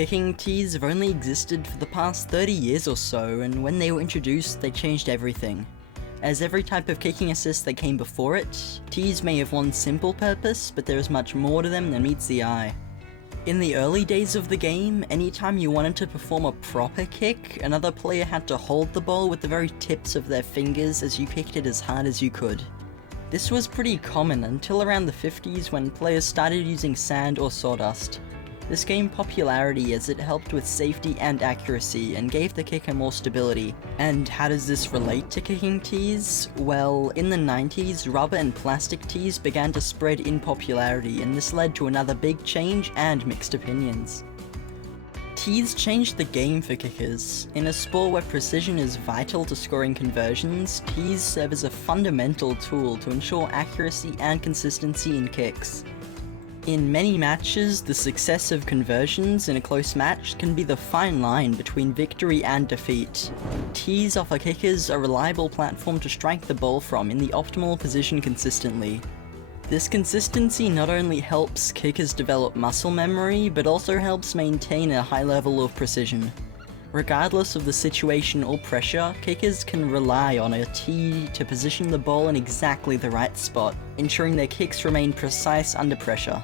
Kicking tees have only existed for the past 30 years or so, and when they were introduced, they changed everything. As every type of kicking assist that came before it, tees may have one simple purpose, but there is much more to them than meets the eye. In the early days of the game, anytime you wanted to perform a proper kick, another player had to hold the ball with the very tips of their fingers as you kicked it as hard as you could. This was pretty common until around the 50s when players started using sand or sawdust. This gained popularity as it helped with safety and accuracy and gave the kicker more stability. And how does this relate to kicking tees? Well, in the 90s, rubber and plastic tees began to spread in popularity, and this led to another big change and mixed opinions. Tees changed the game for kickers. In a sport where precision is vital to scoring conversions, tees serve as a fundamental tool to ensure accuracy and consistency in kicks. In many matches, the success of conversions in a close match can be the fine line between victory and defeat. Tees offer kickers a reliable platform to strike the ball from in the optimal position consistently. This consistency not only helps kickers develop muscle memory, but also helps maintain a high level of precision. Regardless of the situation or pressure, kickers can rely on a tee to position the ball in exactly the right spot, ensuring their kicks remain precise under pressure.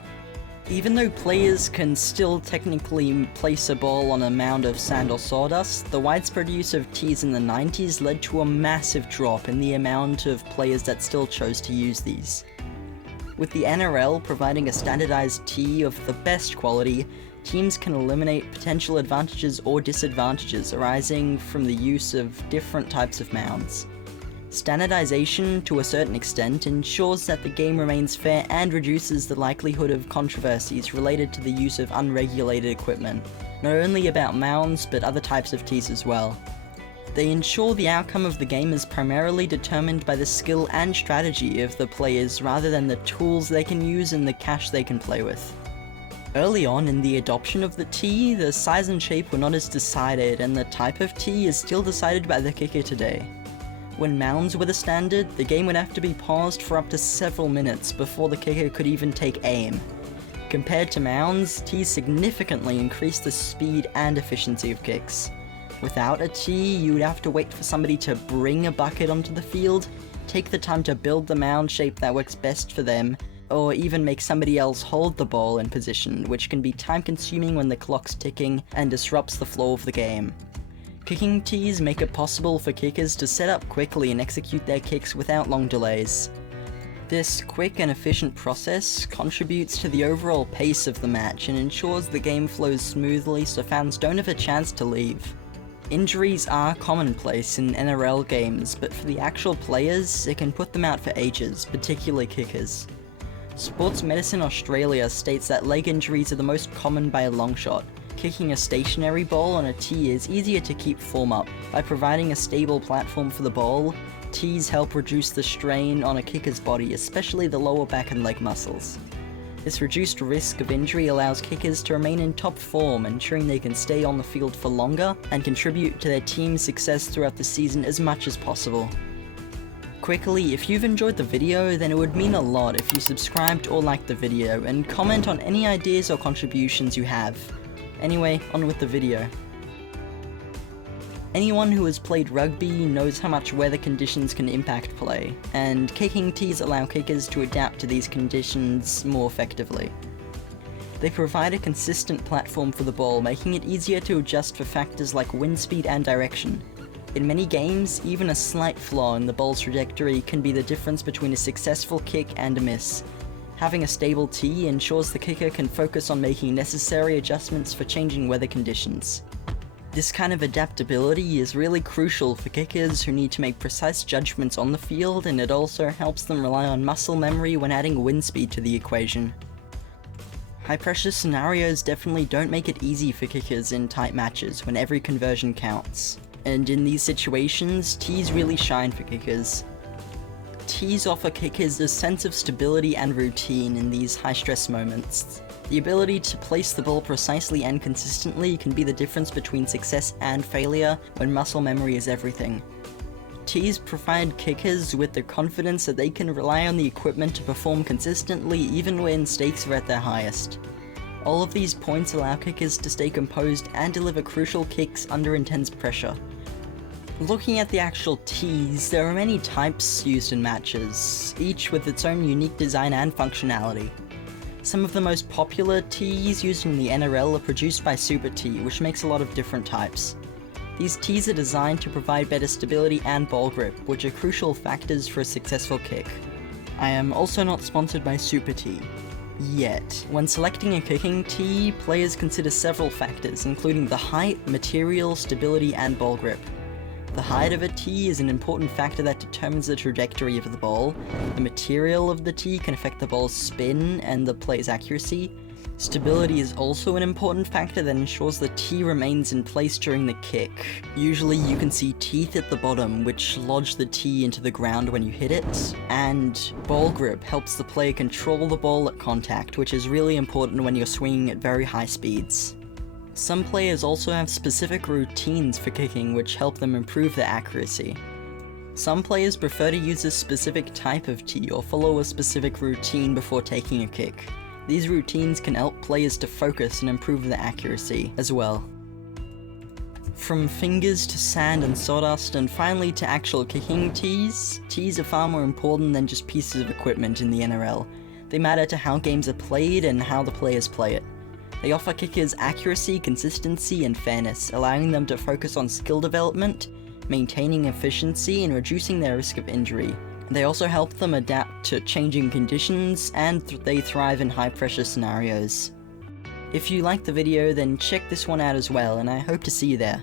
Even though players can still technically place a ball on a mound of sand or sawdust, the widespread use of tees in the 90s led to a massive drop in the amount of players that still chose to use these. With the NRL providing a standardized tee of the best quality, teams can eliminate potential advantages or disadvantages arising from the use of different types of mounds. Standardization, to a certain extent, ensures that the game remains fair and reduces the likelihood of controversies related to the use of unregulated equipment, not only about mounds but other types of tees as well. They ensure the outcome of the game is primarily determined by the skill and strategy of the players rather than the tools they can use and the cash they can play with. Early on in the adoption of the tee, the size and shape were not as decided, and the type of tee is still decided by the kicker today. When mounds were the standard, the game would have to be paused for up to several minutes before the kicker could even take aim. Compared to mounds, tees significantly increased the speed and efficiency of kicks. Without a tee, you would have to wait for somebody to bring a bucket onto the field, take the time to build the mound shape that works best for them, or even make somebody else hold the ball in position, which can be time-consuming when the clock's ticking and disrupts the flow of the game. Kicking tees make it possible for kickers to set up quickly and execute their kicks without long delays. This quick and efficient process contributes to the overall pace of the match and ensures the game flows smoothly so fans don't have a chance to leave. Injuries are commonplace in NRL games, but for the actual players, it can put them out for ages, particularly kickers. Sports Medicine Australia states that leg injuries are the most common by a long shot. Kicking a stationary ball on a tee is easier to keep form up. By providing a stable platform for the ball, tees help reduce the strain on a kicker's body, especially the lower back and leg muscles. This reduced risk of injury allows kickers to remain in top form, ensuring they can stay on the field for longer and contribute to their team's success throughout the season as much as possible. Quickly, if you've enjoyed the video, then it would mean a lot if you subscribed or liked the video, and comment on any ideas or contributions you have. Anyway, on with the video. Anyone who has played rugby knows how much weather conditions can impact play, and kicking tees allow kickers to adapt to these conditions more effectively. They provide a consistent platform for the ball, making it easier to adjust for factors like wind speed and direction. In many games, even a slight flaw in the ball's trajectory can be the difference between a successful kick and a miss. Having a stable tee ensures the kicker can focus on making necessary adjustments for changing weather conditions. This kind of adaptability is really crucial for kickers who need to make precise judgments on the field, and it also helps them rely on muscle memory when adding wind speed to the equation. High pressure scenarios definitely don't make it easy for kickers in tight matches when every conversion counts. And in these situations, tees really shine for kickers. Tees offer kickers a sense of stability and routine in these high-stress moments. The ability to place the ball precisely and consistently can be the difference between success and failure when muscle memory is everything. Tees provide kickers with the confidence that they can rely on the equipment to perform consistently even when stakes are at their highest. All of these points allow kickers to stay composed and deliver crucial kicks under intense pressure. Looking at the actual tees, there are many types used in matches, each with its own unique design and functionality. Some of the most popular tees used in the NRL are produced by Super Tee, which makes a lot of different types. These tees are designed to provide better stability and ball grip, which are crucial factors for a successful kick. I am also not sponsored by Super Tee. Yet. When selecting a kicking tee, players consider several factors, including the height, material, stability, and ball grip. The height of a tee is an important factor that determines the trajectory of the ball. The material of the tee can affect the ball's spin and the play's accuracy. Stability is also an important factor that ensures the tee remains in place during the kick. Usually you can see teeth at the bottom which lodge the tee into the ground when you hit it, and ball grip helps the player control the ball at contact, which is really important when you're swinging at very high speeds. Some players also have specific routines for kicking which help them improve their accuracy. Some players prefer to use a specific type of tee or follow a specific routine before taking a kick. These routines can help players to focus and improve their accuracy as well. From fingers to sand and sawdust, and finally to actual kicking tees, tees are far more important than just pieces of equipment in the NRL. They matter to how games are played and how the players play it. They offer kickers accuracy, consistency, and fairness, allowing them to focus on skill development, maintaining efficiency, and reducing their risk of injury. They also help them adapt to changing conditions, and they thrive in high-pressure scenarios. If you liked the video, then check this one out as well, and I hope to see you there.